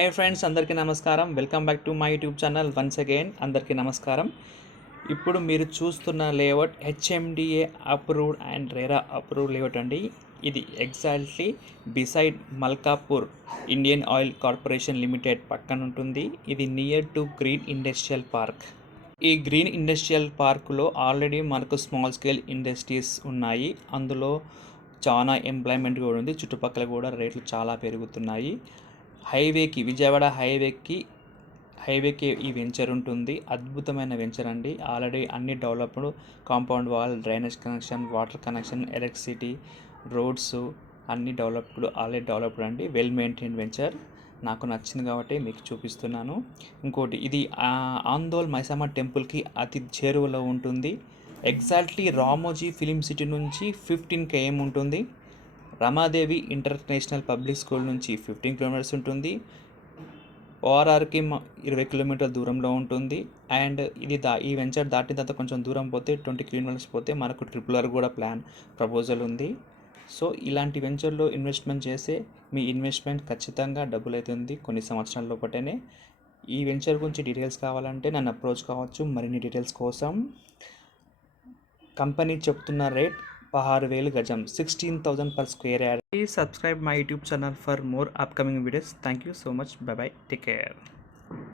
Hi friends, అందరికీ నమస్కారం. Welcome back to my YouTube channel once again. అందరికీ నమస్కారం. ఇప్పుడు మీరు చూస్తున్న layout HMDA approved and RERA approved layout అండి. ఇది exactly beside Malkapur Indian oil corporation limited పక్కన ఉంటుంది. ఇది near to green industrial park. ఈ గ్రీన్ ఇండస్ట్రియల్ పార్కులో ఆల్రెడీ మనకు స్మాల్ స్కేల్ ఇండస్ట్రీస్ ఉన్నాయి. అందులో చాలా ఎంప్లాయ్మెంట్ కూడా ఉంది. చుట్టుపక్కల కూడా రేట్లు చాలా పెరుగుతున్నాయి. హైవేకి, విజయవాడ హైవేకి ఈ వెంచర్ ఉంటుంది. అద్భుతమైన వెంచర్ అండి. ఆల్రెడీ అన్ని developed, compound wall, drainage connection, water connection, electricity, roads అన్ని ఆల్రెడీ డెవలప్డ్ అండి. Well maintained venture. నాకు నచ్చింది కాబట్టి మీకు చూపిస్తున్నాను. ఇంకోటి, ఇది ఆందోల్ మైసమ్మ టెంపుల్కి అతి చేరువలో ఉంటుంది. ఎగ్జాక్ట్లీ రామోజీ ఫిలిం సిటీ నుంచి 15 km ఉంటుంది. రమాదేవి ఇంటర్నేషనల్ పబ్లిక్ స్కూల్ నుంచి 15 కిలోమీటర్స్ ఉంటుంది. ఓఆర్ఆర్కి 20 కిలోమీటర్ల దూరంలో ఉంటుంది. అండ్ ఇది ఈ వెంచర్ దాటిన తర్వాత కొంచెం దూరం పోతే 20 కిలోమీటర్స్ పోతే మనకు RRR కూడా ప్రపోజల్ ఉంది. సో ఇలాంటి వెంచర్లో ఇన్వెస్ట్మెంట్ చేస్తే మీ ఇన్వెస్ట్మెంట్ ఖచ్చితంగా డబ్బులు అవుతుంది కొన్ని సంవత్సరాల లోపటనే. ఈ వెంచర్ గురించి డీటెయిల్స్ కావాలంటే నన్ను అప్రోచ్ కావచ్చు. మరిన్ని డీటెయిల్స్ కోసం కంపెనీ చెప్తున్న రేట్ 16,000 గజం, 16,000 per square yard. Please subscribe my YouTube channel for more upcoming videos. Thank you so much. Bye bye. Take care.